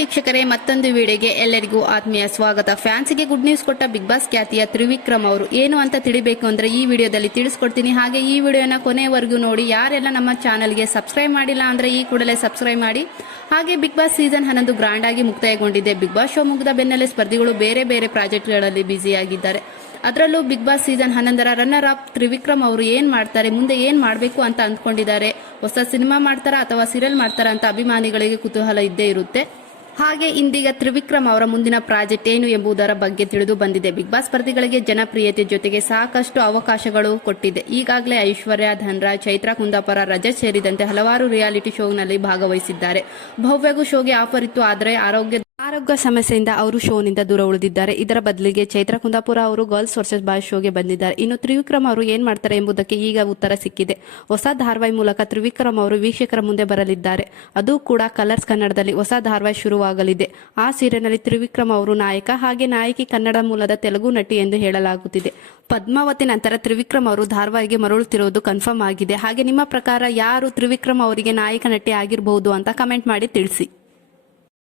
ವೀಕ್ಷಕರೇ, ಮತ್ತೊಂದು ವಿಡಿಯೋಗೆ ಎಲ್ಲರಿಗೂ ಆತ್ಮೀಯ ಸ್ವಾಗತ. ಫ್ಯಾನ್ಸಿಗೆ ಗುಡ್ ನ್ಯೂಸ್ ಕೊಟ್ಟ ಬಿಗ್ ಬಾಸ್ ಖ್ಯಾತಿಯ ತ್ರಿವಿಕ್ರಮ್ ಅವರು ಏನು ಅಂತ ತಿಳಿಬೇಕು ಅಂದ್ರೆ ಈ ವಿಡಿಯೋದಲ್ಲಿ ತಿಳಿಸ್ಕೊಡ್ತೀನಿ. ಹಾಗೆ ಈ ವಿಡಿಯೋನ ಕೊನೆವರೆಗೂ ನೋಡಿ. ಯಾರೆಲ್ಲ ನಮ್ಮ ಚಾನಲ್ಗೆ ಸಬ್ಸ್ಕ್ರೈಬ್ ಮಾಡಿಲ್ಲ ಅಂದ್ರೆ ಈ ಕೂಡಲೇ ಸಬ್ಸ್ಕ್ರೈಬ್ ಮಾಡಿ. ಹಾಗೆ ಬಿಗ್ ಬಾಸ್ ಸೀಸನ್ ಹನ್ನೊಂದು ಗ್ರಾಂಡ್ ಆಗಿ ಮುಕ್ತಾಯಗೊಂಡಿದೆ. ಬಿಗ್ ಬಾಸ್ ಶೋ ಮುಗಿದ ಬೆನ್ನಲ್ಲೇ ಸ್ಪರ್ಧಿಗಳು ಬೇರೆ ಬೇರೆ ಪ್ರಾಜೆಕ್ಟ್ಗಳಲ್ಲಿ ಬ್ಯುಸಿಯಾಗಿದ್ದಾರೆ ಅದರಲ್ಲೂ ಬಿಗ್ ಬಾಸ್ ಸೀಸನ್ ಹನ್ನೊಂದರ ರನ್ನರ್ ಅಪ್ ತ್ರಿವಿಕ್ರಮ್ ಅವರು ಏನ್ ಮಾಡ್ತಾರೆ, ಮುಂದೆ ಏನ್ ಮಾಡಬೇಕು ಅಂತ ಅಂದ್ಕೊಂಡಿದ್ದಾರೆ. ಹೊಸ ಸಿನಿಮಾ ಮಾಡ್ತಾರಾ ಅಥವಾ ಸೀರಿಯಲ್ ಮಾಡ್ತಾರಾ ಅಂತ ಅಭಿಮಾನಿಗಳಿಗೆ ಕುತೂಹಲ ಇದ್ದೇ ಇರುತ್ತೆ. ಹಾಗೆ ಇಂದೀಗ ತ್ರಿವಿಕ್ರಮ್ ಅವರ ಮುಂದಿನ ಪ್ರಾಜೆಕ್ಟ್ ಏನು ಎಂಬುದರ ಬಗ್ಗೆ ತಿಳಿದು ಬಂದಿದೆ. ಬಿಗ್ ಬಾಸ್ ಸ್ಪರ್ಧಿಗಳಿಗೆ ಜನಪ್ರಿಯತೆ ಜೊತೆಗೆ ಸಾಕಷ್ಟು ಅವಕಾಶಗಳು ಕೊಟ್ಟಿದೆ. ಈಗಾಗಲೇ ಐಶ್ವರ್ಯ, ಧನ್ರಾಜ್, ಚೈತ್ರಾ, ಕುಂದಾಪುರ, ರಜತ್ ಸೇರಿದಂತೆ ಹಲವಾರು ರಿಯಾಲಿಟಿ ಶೋನಲ್ಲಿ ಭಾಗವಹಿಸಿದ್ದಾರೆ. ಭವ್ಯಗೂ ಶೋಗೆ ಆಫರ್ ಇತ್ತು ಆದರೆ ಆರೋಗ್ಯ ಆರೋಗ್ಯ ಸಮಸ್ಯೆಯಿಂದ ಅವರು ಶೋನಿಂದ ದೂರ ಉಳಿದಿದ್ದಾರೆ. ಇದರ ಬದಲಿಗೆ ಚೈತ್ರ ಕುಂದಾಪುರ ಅವರು ಗರ್ಲ್ಸ್ ವರ್ಸಸ್ ಬಾಯ್ ಶೋಗೆ ಬಂದಿದ್ದಾರೆ. ಇನ್ನು ತ್ರಿವಿಕ್ರಮ್ ಅವರು ಏನ್ ಮಾಡ್ತಾರೆ ಎಂಬುದಕ್ಕೆ ಈಗ ಉತ್ತರ ಸಿಕ್ಕಿದೆ. ಹೊಸ ಧಾರಾವಾಹಿ ಮೂಲಕ ತ್ರಿವಿಕ್ರಮ್ ಅವರು ವೀಕ್ಷಕರ ಮುಂದೆ ಬರಲಿದ್ದಾರೆ. ಅದು ಕೂಡ ಕಲರ್ಸ್ ಕನ್ನಡದಲ್ಲಿ ಹೊಸ ಧಾರಾವಾಹಿ ಶುರುವಾಗಲಿದೆ. ಆ ಸೀರಿಯಲ್ನಲ್ಲಿ ತ್ರಿವಿಕ್ರಮ್ ಅವರು ನಾಯಕ ಹಾಗೆ ನಾಯಕಿ ಕನ್ನಡ ಮೂಲದ ತೆಲುಗು ನಟಿ ಎಂದು ಹೇಳಲಾಗುತ್ತಿದೆ. ಪದ್ಮಾವತಿ ನಂತರ ತ್ರಿವಿಕ್ರಮ್ ಅವರು ಧಾರವಾಹಿಗೆ ಮರಳುತ್ತಿರುವುದು ಕನ್ಫರ್ಮ್ ಆಗಿದೆ. ಹಾಗೆ ನಿಮ್ಮ ಪ್ರಕಾರ ಯಾರು ತ್ರಿವಿಕ್ರಮ್ ಅವರಿಗೆ ನಾಯಕ ನಟಿ ಆಗಿರಬಹುದು ಅಂತ ಕಮೆಂಟ್ ಮಾಡಿ ತಿಳಿಸಿ.